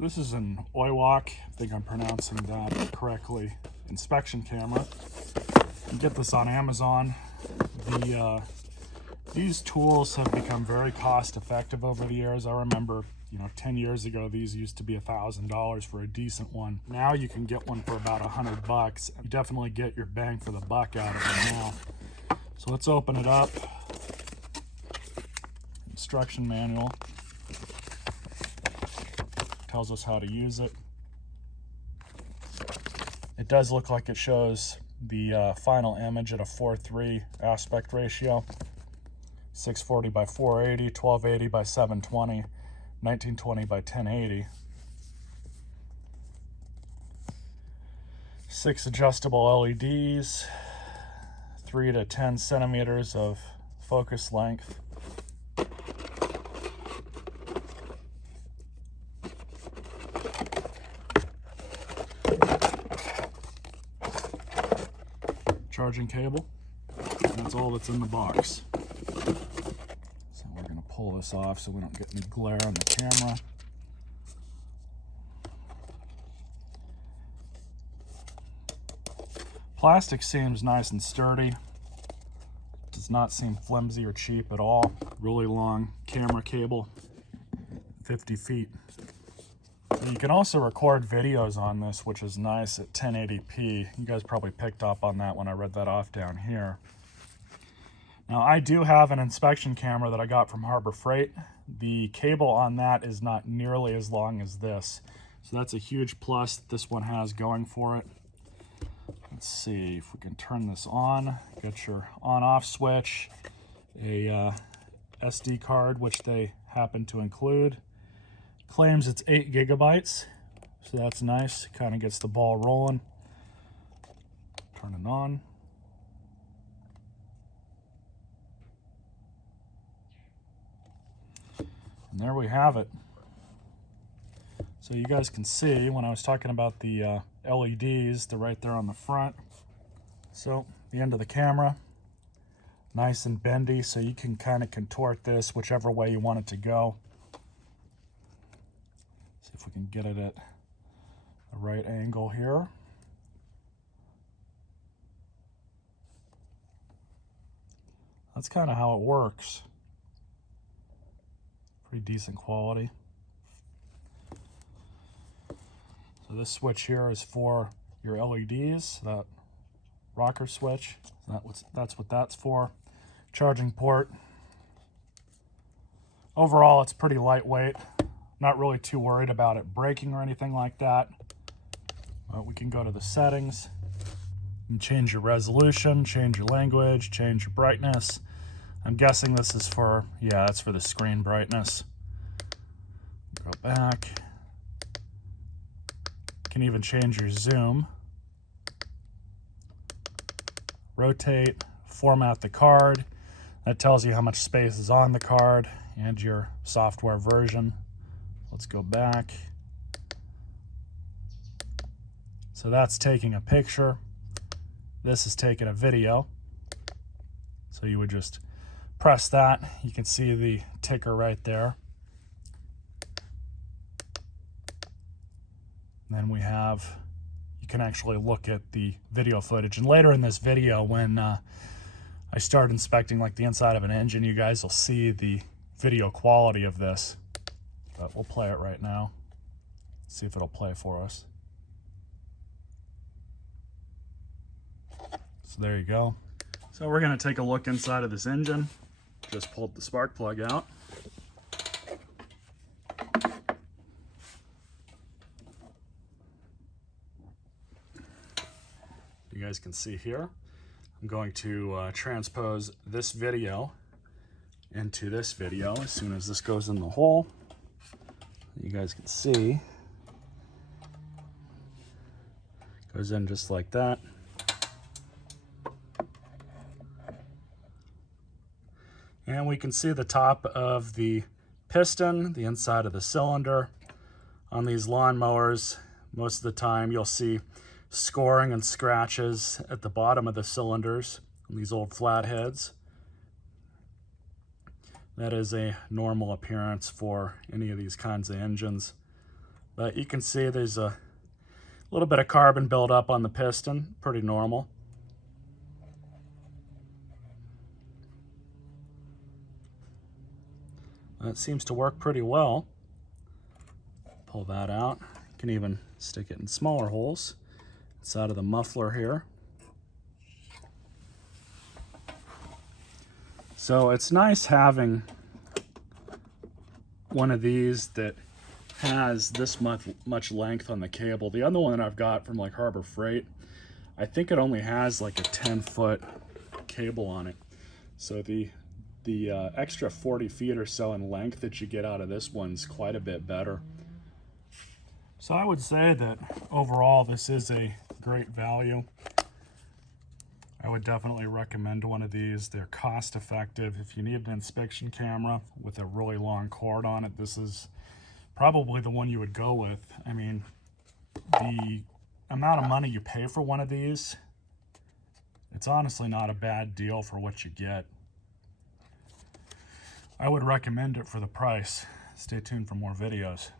This is an Oiiwak, I think I'm pronouncing that correctly, inspection camera. You get this on Amazon. These tools have become very cost effective over the years. I remember, 10 years ago, these used to be $1,000 for a decent one. Now you can get one for about $100. You definitely get your bang for the buck out of it now. So let's open it up. Instruction manual. Tells us how to use it. It does look like it shows the final image at a 4:3 aspect ratio. 640 by 480, 1280 by 720, 1920 by 1080. 6 adjustable LEDs, 3 to 10 centimeters of focus length. Charging cable, and that's all that's in the box. So we're going to pull this off so we don't get any glare on the camera. Plastic seems nice and sturdy. Does not seem flimsy or cheap at all. Really long camera cable, 50 feet. You can also record videos on this, which is nice at 1080p. You guys probably picked up on that when I read that off down here. Now, I do have an inspection camera that I got from Harbor Freight. The cable on that is not nearly as long as this. So that's a huge plus that this one has going for it. Let's see if we can turn this on. Get your on-off switch, a SD card, which they happen to include. Claims it's 8 gigabytes, so that's nice. Kind of gets the ball rolling. Turn it on. And there we have it. So you guys can see when I was talking about the LEDs, they're right there on the front. So the end of the camera, nice and bendy, so you can kind of contort this whichever way you want it to go. See if we can get it at the right angle here. That's kind of how it works. Pretty decent quality. So this switch here is for your LEDs, that rocker switch. That's what that's for. Charging port. Overall, it's pretty lightweight. Not really too worried about it breaking or anything like that. But we can go to the settings and change your resolution, change your language, change your brightness. I'm guessing this is for, yeah, it's for the screen brightness. Go back. You can even change your zoom. Rotate, format the card. That tells you how much space is on the card and your software version. Let's go back. So that's taking a picture. This is taking a video. So you would just press that. You can see the ticker right there. And then we have, you can actually look at the video footage. And later in this video, when I start inspecting like the inside of an engine, you guys will see the video quality of this. But we'll play it right now. See if it'll play for us. So there you go. So we're going to take a look inside of this engine. Just pulled the spark plug out. You guys can see here. I'm going to transpose this video into this video as soon as this goes in the hole. You guys can see. Goes in just like that. And we can see the top of the piston, the inside of the cylinder. On these lawnmowers, most of the time you'll see scoring and scratches at the bottom of the cylinders on these old flatheads. That is a normal appearance for any of these kinds of engines. But you can see there's a little bit of carbon buildup on the piston, pretty normal. That seems to work pretty well. Pull that out. You can even stick it in smaller holes inside of the muffler here. So it's nice having one of these that has this much length on the cable. The other one that I've got from like Harbor Freight, I think it only has like a 10-foot cable on it. So the extra 40 feet or so in length that you get out of this one's quite a bit better. So I would say that overall this is a great value. I would definitely recommend one of these. They're cost effective. If you need an inspection camera with a really long cord on it, this is probably the one you would go with. I mean, the amount of money you pay for one of these, it's honestly not a bad deal for what you get. I would recommend it for the price. Stay tuned for more videos.